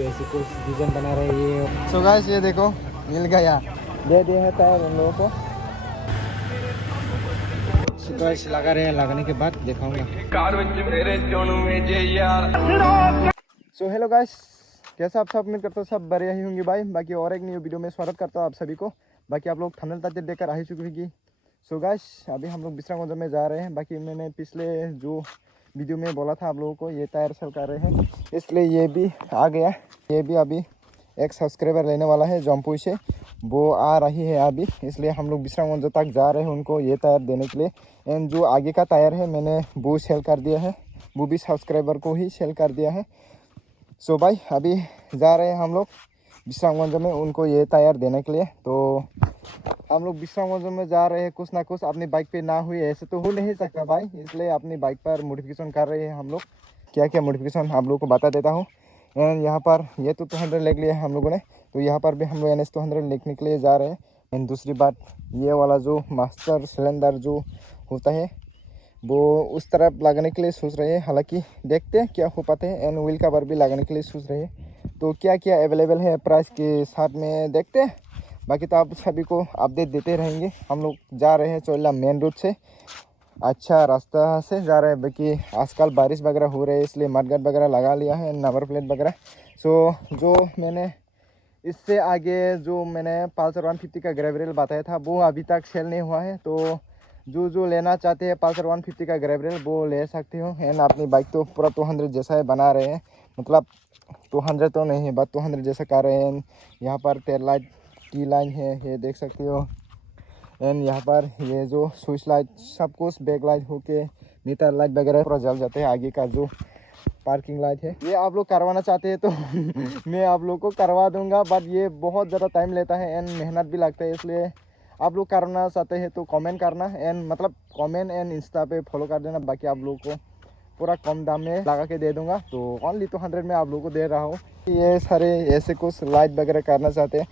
ऐसे कुछ डिजाइन बना रहे हैं ये। सो गाइस ये देखो मिल गया, दे दिया है टायर उन लोगों को। सो गाइस लगा रहे हैं, लगाने के बाद दिखाऊंगा। सो हेलो गाइस, कैसा आप सब? उम्मीद करता हूँ सब बढ़िया ही होंगे भाई। बाकी और एक न्यू वीडियो में स्वागत करता हूँ आप सभी को। बाकी आप लोग थंबनेल तक देखकर आ ही चुकी होगी। सो गाइस अभी हम लोग विश्रामगंज में जा रहे हैं। बाकी मैंने पिछले जो वीडियो में बोला था आप लोगों को ये टायर सेल कर रहे हैं, इसलिए ये भी आ गया। ये भी अभी एक सब्सक्राइबर लेने वाला है जम्पू से, वो आ रही है अभी, इसलिए हम लोग विश्रामगंज तक जा रहे हैं उनको ये टायर देने के लिए। एंड जो आगे का टायर है मैंने वो सेल कर दिया है, वो भी सब्सक्राइबर को ही सेल कर दिया है। सो भाई अभी जा रहे हैं हम लोग विश्रामगंज में उनको ये टायर देने के लिए। तो हम लोग विश्रामगंज में जा रहे हैं, कुछ ना कुछ अपनी बाइक पे ना हुई ऐसे तो हो नहीं सकता भाई, इसलिए अपनी बाइक पर मॉडिफिकेशन कर रहे हैं हम लोग। क्या क्या मॉडिफिकेशन आप लोगों को बता देता हूँ। एंड यहाँ पर ये तो 200 लिख लिया है हम लोगों ने, तो यहाँ पर भी हम लोग NS 200 लिखने के लिए जा रहे हैं। एंड दूसरी बात, ये वाला जो मास्टर सिलेंडर जो होता है वो उस तरफ लगाने के लिए सोच रहे हैं, हालांकि देखते हैं क्या हो पाते हैं। एंड व्हील कवर भी लगाने के लिए सोच रहे हैं। तो क्या क्या अवेलेबल है प्राइस के साथ में देखते हैं। बाकी तो आप सभी को अपडेट देते रहेंगे। हम लोग जा रहे हैं चोला मेन रोड से, अच्छा रास्ता से जा रहे हैं। बाकी आजकल बारिश वगैरह हो रही है इसलिए मडगार्ड वगैरह लगा लिया है, नंबर प्लेट वगैरह। सो जो मैंने इससे आगे जो मैंने पल्सर 150 का ग्रेवरेल बताया था वो अभी तक सेल नहीं हुआ है। तो जो लेना चाहते हैं पल्सर 150 का ग्रेवरेल वो ले सकते हो। एंड अपनी बाइक तो पूरा 200 जैसा है बना रहे हैं, मतलब 200 तो नहीं है बट 200 जैसा कर रहे हैं। यहाँ पर टेल लाइट की लाइन है, ये देख सकते हो। एंड यहाँ पर ये जो स्विच लाइट सब कुछ बैक लाइट होके मीटर लाइट वगैरह पूरा जल जाते हैं। आगे का जो पार्किंग लाइट है ये आप लोग करवाना चाहते हैं तो मैं आप लोग को करवा दूंगा, बट ये बहुत ज़्यादा टाइम लेता है एंड मेहनत भी लगता है। इसलिए आप लोग करना चाहते हैं तो कमेंट करना, एंड मतलब कमेंट एंड इंस्टा पे फॉलो कर देना। बाकी आप लोग को पूरा कम दाम में लगा के दे दूंगा। तो ओनली 200 में आप लोग को दे रहा हूँ। ये सारे ऐसे कुछ लाइट वगैरह करना चाहते हैं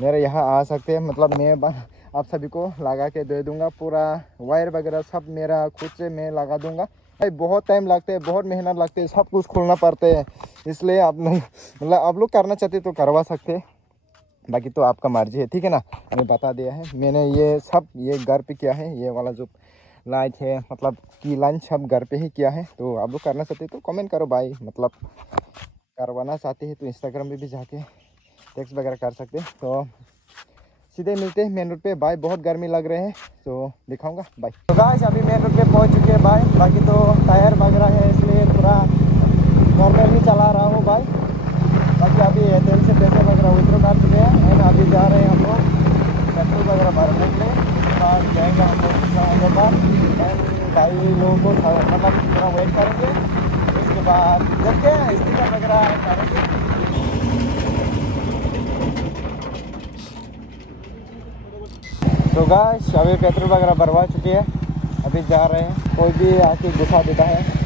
मेरे यहाँ आ सकते हैं, मतलब मैं आप सभी को लगा के दे दूंगा। पूरा वायर वगैरह सब मेरा खुद से मैं लगा दूंगा। भाई बहुत टाइम लगता है, बहुत मेहनत लगती है, सब कुछ खोलना पड़ता है। इसलिए आप नहीं, मतलब आप लोग करना चाहते तो करवा सकते हैं, बाकी तो आपका मर्जी है, ठीक है ना। मैंने बता दिया है, मैंने ये सब ये घर पे किया है। ये वाला जो लाइट है मतलब की लाइन सब घर पे ही किया है। तो आप लोग करना चाहते तो कमेंट करो भाई, मतलब करवाना चाहते हैं तो इंस्टाग्राम पे भी जाके टेक्स्ट वगैरह कर सकते हैं। तो सीधे मिलते हैं मेन रोड पे भाई, बहुत गर्मी लग रहे हैं तो दिखाऊंगा भाई। तो गाइस अभी मेन रोड पे पहुंच चुके हैं भाई। बाकी तो टायर वगैरह है इसलिए पूरा नॉर्मल ही चला रहा हूँ भाई। बाकी अभी तेल से पैसे वगैरह विड्रॉ कर चुके हैं एंड अभी जा रहे हैं हम लोग पेट्रोल वगैरह भरने के लिए। बाद जाएंगे हम लोग एंड भाई लोगों को मतलब थोड़ा वेट करेंगे, उसके बाद देखते हैं स्टिकर वगैरह करेंगे। तो गाइस अभी पेट्रोल वगैरह भरवा चुकी है, अभी जा रहे हैं। कोई भी आके घुसा देता है।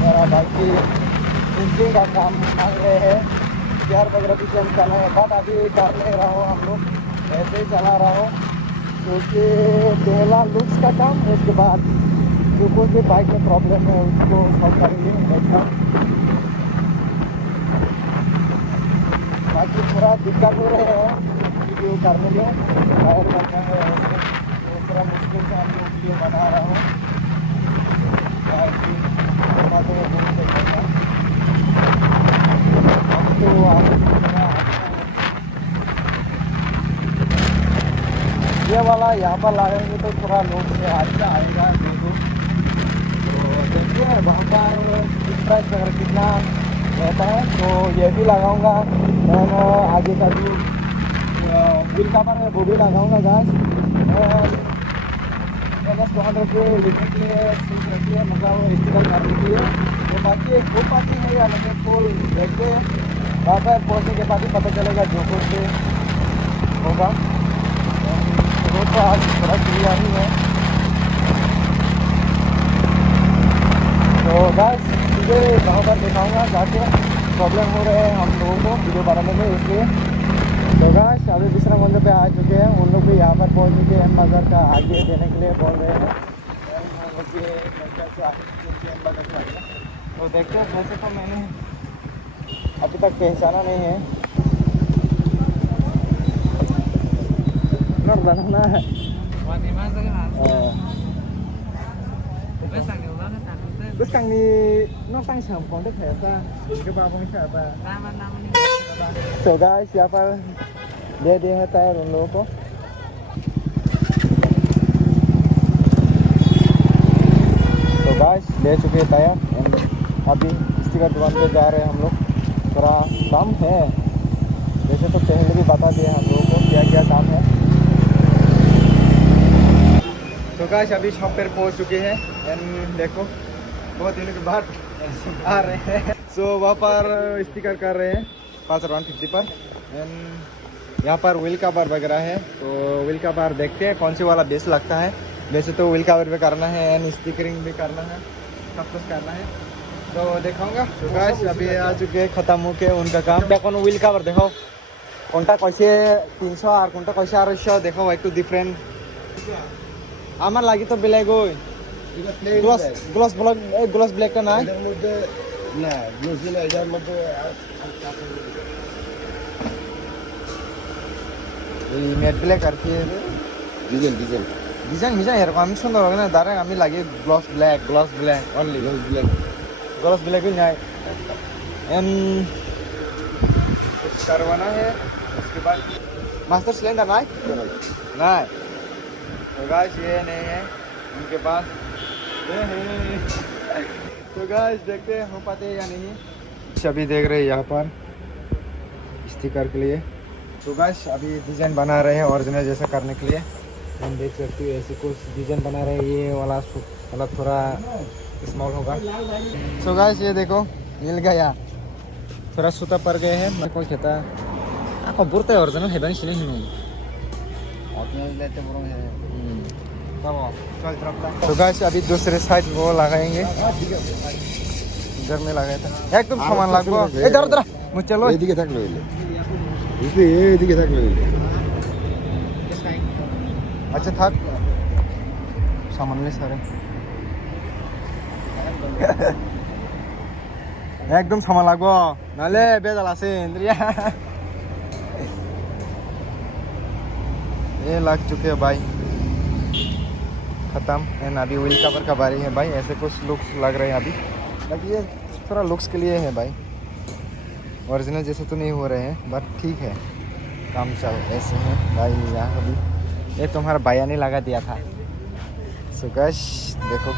मेरा बाइक की इंजन का काम मांग रहे हैं, गियर वगैरह भी चेंज करना है, बट अभी कर नहीं रहा हूँ, हम लोग ऐसे ही चला रहा हूँ। क्योंकि पहला लुक्स का काम, उसके बाद जो कोई भी बाइक में प्रॉब्लम है उसको सॉल्व करेंगे नेक्स्ट टाइम। बाकी थोड़ा दिक्कत हो रहे हैं वीडियो करने में, टायर बनना है तो थोड़ा मुश्किल से हम लोग वीडियो बना रहा हूँ। ये वाला यहाँ पर लगाएंगे तो थोड़ा लोग से अच्छा आएगा देखो। तो देखिए वहाँ पर प्राइस वगैरह कितना रहता है, तो ये भी लगाऊंगा। एंड आगे का भी व्हील कवर है वो भी लगाऊंगा गाइस। NS 200 के लिखने के लिए सीख रखी है, मतलब स्टिकर करने के लिए। तो बाकी एक हो पाती है या मतलब फुल देखते हैं, वहाँ पर पहुँचने के बाद ही पता चलेगा जो कुछ होगा। रोड तो आज थोड़ा क्लियर ही है। दिखाऊंगा जाके प्रॉब्लम हो रहे हैं हम लोगों को वीडियो बनाने में, इसलिए। तो गाइस अभी विश्राम मंदिर पे आ चुके हैं, उन लोग भी यहाँ पर पहुँच चुके हैं, बाजार का आगे देने के लिए बोल रहे हैं। तो देखते हैं, वैसे तो मैंने अभी तक पहचाना नहीं है, बनाना है। Terus Kang ni no Kang Sampong itu biasa, ke bawah siapa? So guys, siapa dia है टायर उन लोगों को। तो गाइस ले चुके हैं टायर, अभी स्टिकर दुकान पे जा रहे हैं हम लोग। थोड़ा काम है, वैसे तो पहले भी बता दिया हम लोगों को क्या क्या काम है। तो गाइस अभी शॉप पर पहुंच चुके हैं एंड देखो बहुत दिनों के बाद आ रहे हैं। सो वहाँ पर स्टिकर कर रहे हैं 550 पर एंड यहाँ पर व्हील कवर वगैरह है। तो व्हील कवर देखते हैं कौन सी वाला बेस्ट लगता है। वैसे तो व्हील कवर भी करना है एंड स्टिकरिंग भी करना है, सब कुछ करना है, तो दिखाऊंगा। तो गाइस अभी आ चुके हैं, खत्म हो के उनका काम। देखो व्हील कवर देखो कौनटा कैसे 300 और कौनटा कैसे 250 देखो, एक तो डिफरेंट আমার লাগি তো বেলেগ ওই গ্লাস গ্লাস ব্ল্যাক গ্লাস ব্ল্যাকটা নাই এর মধ্যে না গ্লাস দিলে এর মধ্যে এই ম্যাট ব্ল্যাক আর কি ডিজাইন ডিজাইন ডিজাইন ডিজাইন এরকম আমি সুন্দর হবে না দাঁড়া, আমি লাগি glass black only glass black ही नहीं एंड करवाना है। उसके बाद मास्टर सिलेंडर नहीं तो गाइस ये नहीं है उनके पास, ये है। तो गाइस देखते हैं हो पाते या नहीं। अभी देख रहे हैं यहाँ पर स्टिकर के लिए। तो गाइस अभी डिज़ाइन बना रहे हैं ओरिजिनल जैसा करने के लिए। हम देख सकते हो ऐसे कुछ डिज़ाइन बना रहे हैं, ये वाला मतलब थोड़ा स्मॉल होगा। सो गाइस ये देखो मिल गया, थोड़ा सूता पड़ गए हैं। मैं कोई कहता आपको बुरते ओरिजिनल है बनी नहीं हूँ तो गाइस अभी दूसरे साइड वो लगाएंगे, इधर में लगाया था एकदम सामान लगवा इधर उधर मुझे चलो এদিকে থাকলো এদিকে থাকলো अच्छा था सामान में सारे एकदम सामान लगवा नाले बेजाल আছে इंद्रिया ये लग चुके हैं भाई, खत्म। एंड अभी व्हील कवर का बारी है भाई, ऐसे कुछ लुक्स लग रहे हैं अभी, बाकी ये थोड़ा लुक्स के लिए है भाई, ओरिजिनल जैसे तो नहीं हो रहे हैं बट ठीक है, काम चल ऐसे है भाई। यहाँ अभी ये तुम्हारा भैया ने लगा दिया था। सो गाइस देखो,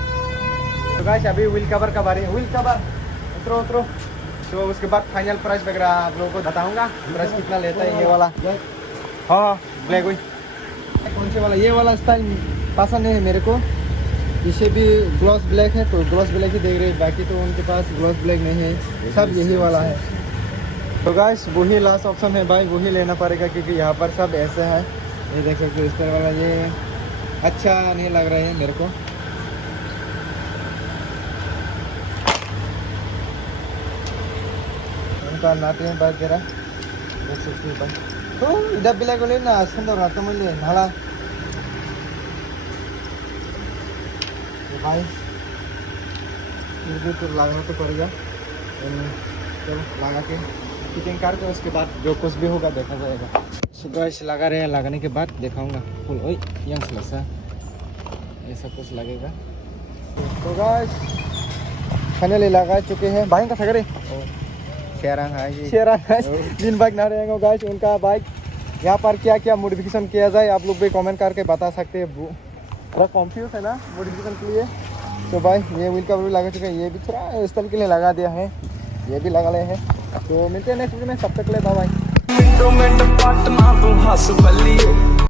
तो गाइस अभी व्हील कवर का बारी है, व्हील कवर उतरो। तो उसके बाद फाइनल प्राइस वगैरह आप लोगों को बताऊँगा, प्राइस कितना लेता है ये वाला। हाँ ब्लैक हुई कौन से वाला, ये वाला स्टाइल पसंद है मेरे को, इसे भी ग्लॉस ब्लैक है तो ग्लॉस ब्लैक ही देख रहे हैं, बाकी तो उनके पास ग्लॉस ब्लैक नहीं है, सब यही वाला है। तो गाइस वही लास्ट ऑप्शन है भाई, वही लेना पड़ेगा क्योंकि यहाँ पर सब ऐसे है। ये देख सकते हो इस तरह वाला, ये अच्छा नहीं लग रहा है मेरे को। उनका नाते हैं वगैरह देख सकते हो भाई। तो इधर ब्लैक वाले ना सुंदर रहता मुझे नाला भाई, फिर भी तो लगाना तो पड़ेगा। चलो लगा के फिटिंग करके उसके बाद जो कुछ भी होगा देखा जाएगा। सुबह लगा रहे हैं, लगाने के बाद दिखाऊंगा फुल ओए यंग सा ऐसा कुछ लगेगा। तो गाइस फाइनली लगा चुके हैं भाई का सगरे शेरांग जिन बाइक ना रहेंगे गाइस उनका बाइक यहाँ पर क्या क्या मॉडिफिकेशन किया जाए आप लोग भी कमेंट करके बता सकते हैं। थोड़ा कॉन्फ्यूज है ना मॉडिफिकेशन के लिए। तो भाई ये व्हील कवर भी लगा चुका है, ये भी थोड़ा स्थल के लिए लगा दिया है, ये भी लगा ले हैं। तो मिलते हैं नेक्स्ट वीडियो में, तब तक ले बाय बाय।